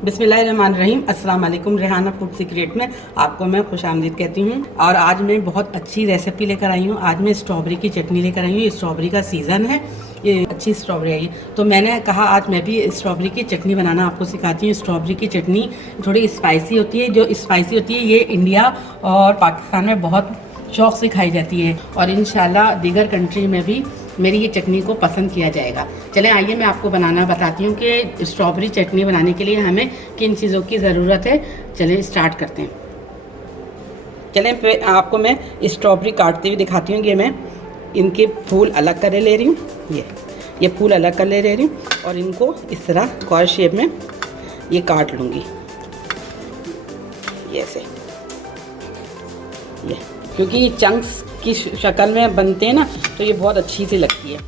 बिस्मिल्लाहिर्रहमानिर्रहीम। अस्सलाम वालेकुम। रेहाना फूड सीक्रेट में आपको मैं खुश आमदीद कहती हूँ। और आज मैं बहुत अच्छी रेसिपी लेकर आई हूँ। आज मैं स्ट्रॉबेरी की चटनी लेकर आई हूँ। ये स्ट्रॉबेरी का सीज़न है, ये अच्छी स्ट्रॉबेरी आई है, तो मैंने कहा आज मैं भी स्ट्रॉबेरी की चटनी बनाना आपको सिखाती हूँ। स्ट्रॉबेरी की चटनी थोड़ी स्पाइसी होती है। जो स्पाइसी होती है ये इंडिया और पाकिस्तान में बहुत शौक़ से खाई जाती है, और इंशाल्लाह दीगर कंट्री में भी मेरी ये चटनी को पसंद किया जाएगा। चलें आइए मैं आपको बनाना बताती हूँ कि स्ट्रॉबेरी चटनी बनाने के लिए हमें किन चीज़ों की ज़रूरत है। चलें स्टार्ट करते हैं। चलें आपको मैं स्ट्रॉबेरी काटते हुए दिखाती हूँ। ये मैं इनके फूल अलग कर ले रही हूँ। ये फूल अलग कर ले रही हूँ और इनको इस तरह स्क्वायर शेप में ये काट लूँगी, ये ऐसे। ये क्योंकि चंक्स की शक्ल में बनते हैं ना, तो ये बहुत अच्छी सी लगती है।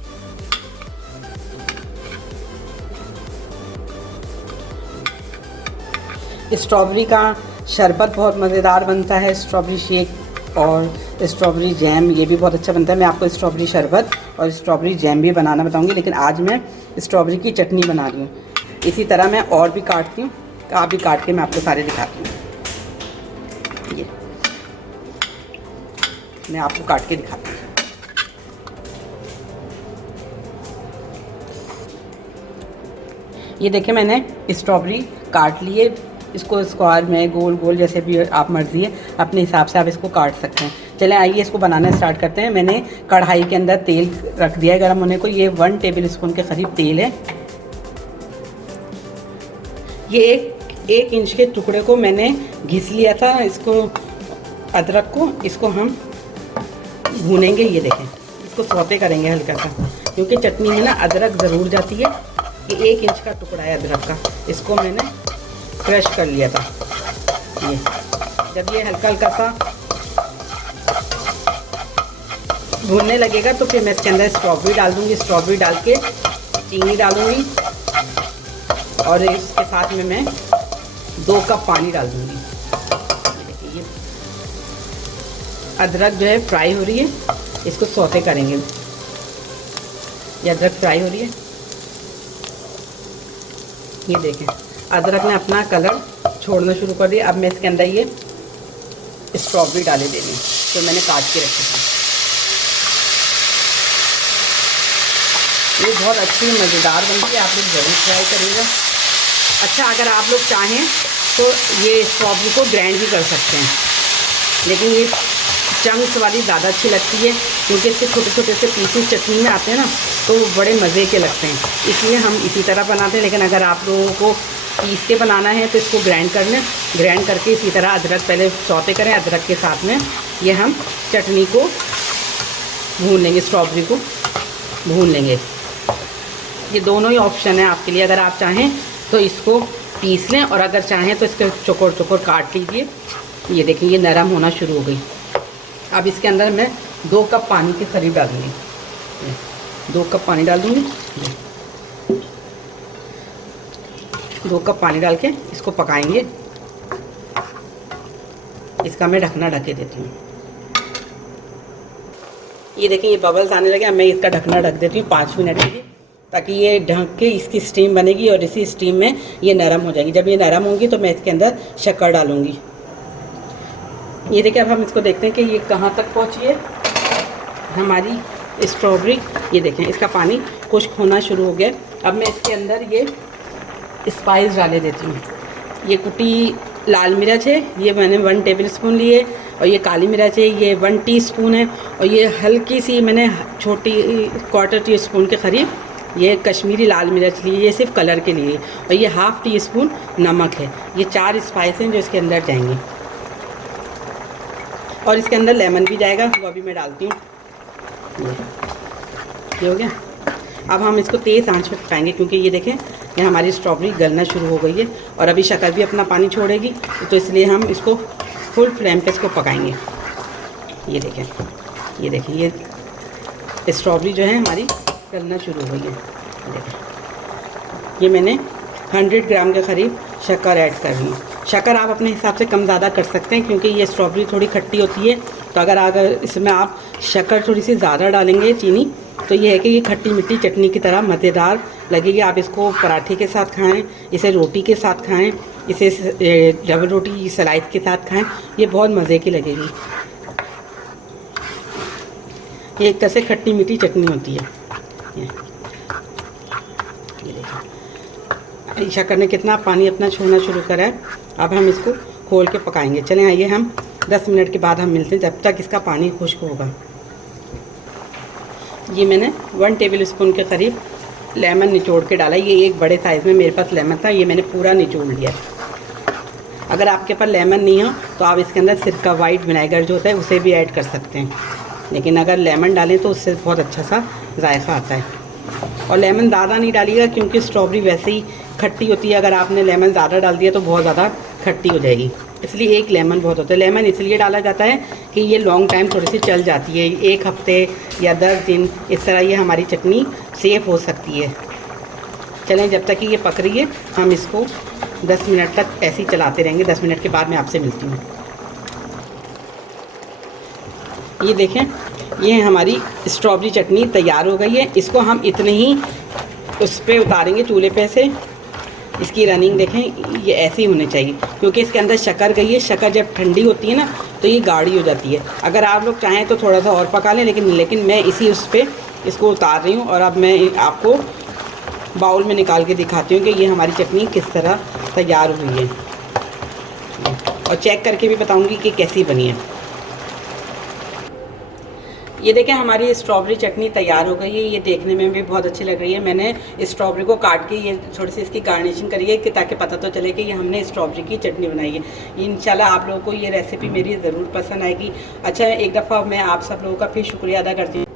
स्ट्रॉबेरी का शरबत बहुत मज़ेदार बनता है, स्ट्रॉबेरी शेक और स्ट्रॉबेरी जैम ये भी बहुत अच्छा बनता है। मैं आपको स्ट्रॉबेरी शरबत और स्ट्रॉबेरी जैम भी बनाना बताऊंगी, लेकिन आज मैं स्ट्रॉबेरी की चटनी बना रही हूँ। इसी तरह मैं और भी काटती हूँ, आप भी काट के मैं आपको सारे दिखाती हूँ। ये मैं आपको काट के दिखाती हूँ। ये देखिए मैंने स्ट्रॉबेरी काट लिए, इसको स्क्वायर में गोल गोल जैसे भी आप मर्ज़ी है अपने हिसाब से आप इसको काट सकते हैं। चलें आइए इसको बनाना स्टार्ट करते हैं। मैंने कढ़ाई के अंदर तेल रख दिया है गर्म होने को। ये 1 टेबल स्पून के करीब तेल है। ये एक इंच के टुकड़े को मैंने घिस लिया था, इसको अदरक को, इसको हम भूनेंगे। ये देखें, इसको सौते करेंगे हल्का सा, क्योंकि चटनी में ना अदरक ज़रूर जाती है। ये 1 इंच का टुकड़ा है अदरक का, इसको मैंने क्रश कर लिया था। ये जब ये हल्का हल्का सा भूनने लगेगा तो फिर मैं इसके अंदर स्ट्रॉबेरी डाल दूँगी। स्ट्रॉबेरी डाल के चीनी डालूँगी और इसके साथ में मैं 2 कप पानी डाल दूँगी। ये अदरक जो है फ्राई हो रही है, इसको सौते करेंगे। ये अदरक फ्राई हो रही है, ये देखें अदरक ने अपना कलर छोड़ना शुरू कर दिया। अब मैं इसके अंदर ये स्ट्रॉबेरी डाले दे रही हूँ जो मैंने काट के रखी थी। ये बहुत अच्छी मज़ेदार बनती है, आप लोग ज़रूर ट्राई करिएगा। अच्छा, अगर आप लोग चाहें तो ये स्ट्रॉबेरी को ग्राइंड भी कर सकते हैं, लेकिन ये चंक्स वाली ज़्यादा अच्छी लगती है, क्योंकि इसके छोटे छोटे से पीसेस चटनी में आते हैं ना, तो वो बड़े मज़े के लगते हैं, इसलिए हम इसी तरह बनाते हैं। लेकिन अगर आप लोगों को पीस के बनाना है तो इसको ग्राइंड कर लें। ग्राइंड करके इसी तरह अदरक पहले सौते करें, अदरक के साथ में ये हम चटनी को भून लेंगे, स्ट्रॉबेरी को भून लेंगे। ये दोनों ही ऑप्शन है आपके लिए। अगर आप चाहें तो इसको पीस लें, और अगर चाहें तो इसके चौकोर चौकोर काट लीजिए। ये देखिए ये नरम होना शुरू हो गई। अब इसके अंदर मैं 2 कप पानी के करीब डालूँगी। 2 कप पानी डाल दूँगी। 2 कप पानी डाल के इसको पकाएंगे। इसका मैं ढकना ढके देती हूँ। ये देखिए ये बबल्स आने लगे। अब मैं इसका ढकना ढक देती हूँ 5 मिनट के लिए, ताकि ये ढक के इसकी स्टीम बनेगी और इसी स्टीम में ये नरम हो जाएगी। जब ये नरम होंगी तो मैं इसके अंदर शक्कर डालूँगी। ये देखिए अब हम इसको देखते हैं कि ये कहाँ तक पहुँची है हमारी स्ट्रॉबेरी। ये देखें इसका पानी खुश्क होना शुरू हो गया। अब मैं इसके अंदर ये स्पाइस डाले देती हूँ। ये कुटी लाल मिर्च है, ये मैंने 1 टेबल स्पून ली है, और ये काली मिर्च है, ये 1 टीस्पून है, और ये हल्की सी मैंने छोटी 1/4 टीस्पून के करीब ये कश्मीरी लाल मिर्च ली है, ये सिर्फ कलर के लिए, और ये 1/2 टीस्पून नमक है। ये 4 स्पाइस हैं जो इसके अंदर जाएंगे, और इसके अंदर लेमन भी जाएगा, वो अभी मैं डालती हूँ। ये हो गया। अब हम इसको तेज़ आंच पे पकाएंगे, क्योंकि ये देखें ये हमारी स्ट्रॉबेरी गलना शुरू हो गई है, और अभी शक्कर भी अपना पानी छोड़ेगी, तो इसलिए हम इसको फुल फ्लेम पे इसको पकाएंगे। ये देखें ये स्ट्रॉबेरी जो है हमारी गलना शुरू हो गई है। देखें ये मैंने 100 ग्राम के करीब शक्कर ऐड कर रही हूँ। शक्कर आप अपने हिसाब से कम ज़्यादा कर सकते हैं, क्योंकि ये स्ट्रॉबेरी थोड़ी खट्टी होती है, तो अगर इसमें आप शक्कर थोड़ी सी ज़्यादा डालेंगे, चीनी, तो ये है कि ये खट्टी मीठी चटनी की तरह मज़ेदार लगेगी। आप इसको पराठे के साथ खाएं, इसे रोटी के साथ खाएं, इसे डबल रोटी सलाद के साथ खाएं, ये बहुत मज़े की लगेगी। ये एक तरह से खट्टी मीठी चटनी होती है। ये देखिए शक्कर ने कितना पानी अपना छोड़ना शुरू करा है। अब हम इसको खोल के पकाएंगे। चलें आइए हम 10 मिनट के बाद हम मिलते हैं, जब तक इसका पानी खुश्क होगा। ये मैंने 1 टेबल स्पून के करीब लेमन निचोड़ के डाला। ये एक बड़े साइज़ में मेरे पास लेमन था, ये मैंने पूरा निचोड़ लिया। अगर आपके पास लेमन नहीं हो तो आप इसके अंदर सिरका वाइट विनेगर जो होता है उसे भी ऐड कर सकते हैं, लेकिन अगर लेमन डालें तो उससे बहुत अच्छा सा जायका आता है। और लेमन ज़्यादा नहीं डालिएगा क्योंकि स्ट्रॉबेरी वैसे ही खट्टी होती है। अगर आपने लेमन ज़्यादा डाल दिया तो बहुत ज़्यादा खट्टी हो जाएगी, इसलिए एक लेमन बहुत होता है। लेमन इसलिए डाला जाता है कि ये लॉन्ग टाइम थोड़ी सी चल जाती है, 1 हफ्ते या 10 दिन इस तरह ये हमारी चटनी सेफ हो सकती है। चलें जब तक कि ये पक रही है हम इसको 10 मिनट तक ऐसे ही चलाते रहेंगे। 10 मिनट के बाद मैं आपसे मिलती हूँ। ये देखें, ये हमारी स्ट्रॉबेरी चटनी तैयार हो गई है। इसको हम इतने ही उस पर उतारेंगे चूल्हे पे से। इसकी रनिंग देखें, ये ऐसी होनी चाहिए क्योंकि इसके अंदर शक्कर गई है। शक्कर जब ठंडी होती है ना तो ये गाढ़ी हो जाती है। अगर आप लोग चाहें तो थोड़ा सा और पका लें, लेकिन मैं इसी उस पर इसको उतार रही हूँ। और अब मैं आपको बाउल में निकाल के दिखाती हूँ कि ये हमारी चटनी किस तरह तैयार हुई है, और चेक करके भी बताऊँगी कि कैसी बनी है। ये देखें, हमारी स्ट्रॉबेरी चटनी तैयार हो गई है। ये देखने में भी बहुत अच्छी लग रही है। मैंने स्ट्रॉबेरी को काट के ये थोड़ी सी इसकी गार्निशिंग करी है कि ताकि पता तो चले कि ये हमने स्ट्रॉबेरी की चटनी बनाई है। इंशाल्लाह आप लोगों को ये रेसिपी मेरी ज़रूर पसंद आएगी। अच्छा, एक दफ़ा मैं आप सब लोगों का फिर शुक्रिया अदा करती हूँ।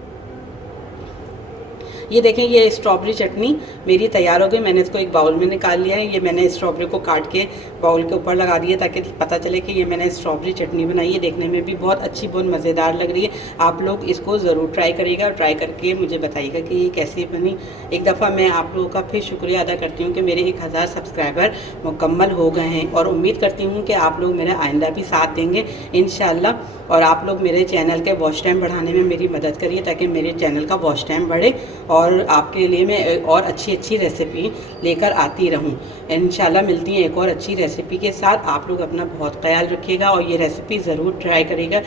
ये देखें, ये स्ट्रॉबेरी चटनी मेरी तैयार हो गई। मैंने इसको एक बाउल में निकाल लिया है। ये मैंने स्ट्रॉबेरी को काट के बाउल के ऊपर लगा दिया ताकि पता चले कि ये मैंने स्ट्रॉबेरी चटनी बनाई है। देखने में भी बहुत अच्छी, बहुत मज़ेदार लग रही है। आप लोग इसको ज़रूर ट्राई करिएगा और ट्राई करके मुझे बताइएगा कि ये कैसी बनी। एक दफ़ा मैं आप लोगों का फिर शुक्रिया अदा करती हूँ कि मेरे 1000 सब्सक्राइबर मुकम्मल हो गए हैं, और उम्मीद करती हूँ कि आप लोग मेरा आइंदा भी साथ देंगे इंशाल्लाह। और आप लोग मेरे चैनल के वॉच टाइम बढ़ाने में मेरी मदद करिए ताकि मेरे चैनल का वॉच टाइम बढ़े और आपके लिए मैं और अच्छी रेसिपी लेकर आती रहूं। इंशाल्लाह मिलती हैं एक और अच्छी रेसिपी के साथ। आप लोग अपना बहुत ख्याल रखिएगा और ये रेसिपी ज़रूर ट्राई करिएगा।